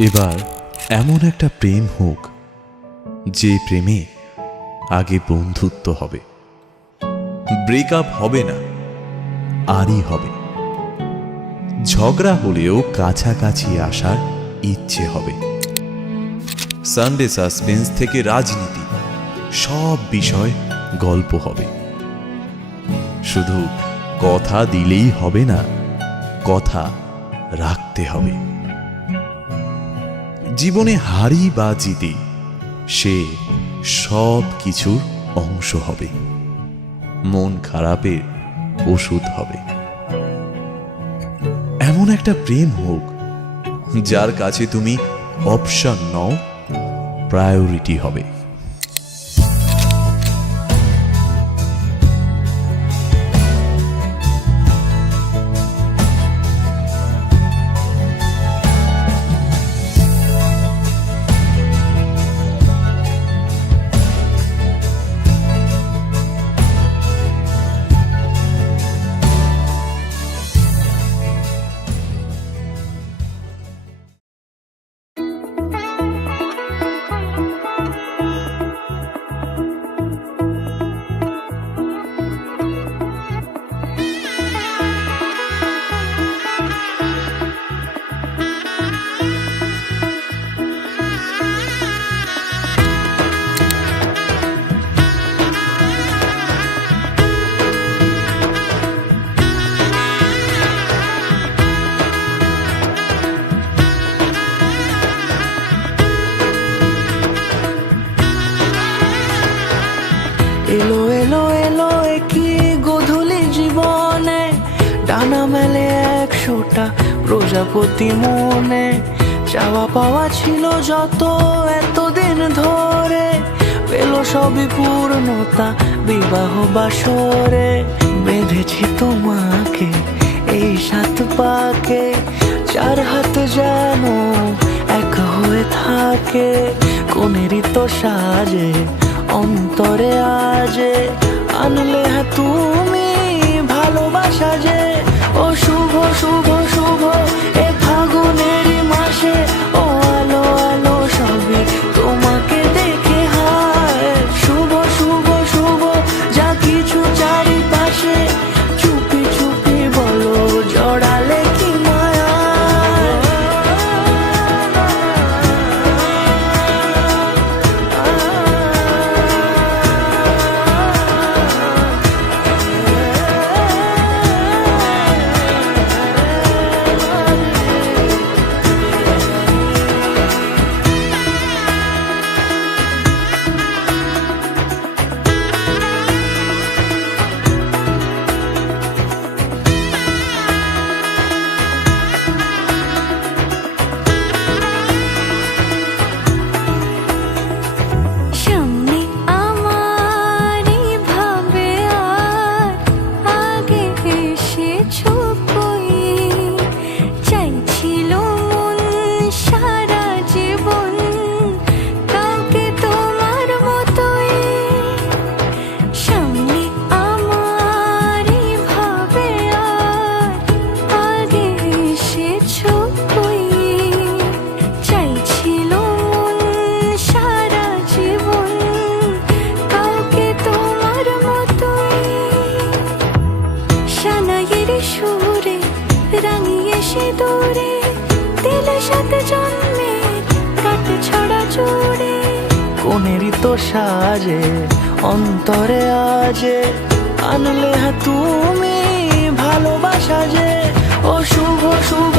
এবার এমন একটা প্রেম হোক যে প্রেমে আগে বন্ধুত্ব হবে, ব্রেকআপ হবে না, আরই হবে। ঝগড়া হলেও কাছাকাছি আসার ইচ্ছে হবে। সানডে সাসপেন্স থেকে রাজনীতি, সব বিষয় গল্প হবে। শুধু কথা দিলেই হবে না, কথা রাখতে হবে। জীবনে হারি বা জিতি, সে সব কিছুর অংশ হবে। মন খারাপের ওষুধ হবে। এমন একটা প্রেম হোক যার কাছে তুমি অপশন নও, প্রায়োরিটি হবে। এলো এলো এলো কি গোধূলি জীবনে, ডানা মেলে 100টা প্রজাপতি মনে। চাওয়া পাওয়া ছিল যত এতদিন ধরে, পেল সবই পূর্ণতা বিবাহ বাসরে। বেঁধেছি তোমাকে এই 7 পাকে, 4 হাত যেন এক হয়ে থাকে। কোনেরই তো সাজে অন্তরে আজে, আনলে তুমি ভালোবাসা যে। ও শুভ শুভ শুভ এ ফাগুনেরই মাসে, ও আলো আলো সবই তোমাকে দেখে হায়। শুভ শুভ শুভ যা কিছু চারিপাশে, চুপি চুপি বলো জড়ালে কি মায়া। কোনেরই তো সাজে অন্তরে আজে, আনলে তুমি ভালোবাসা যে। ও শুভ শুভ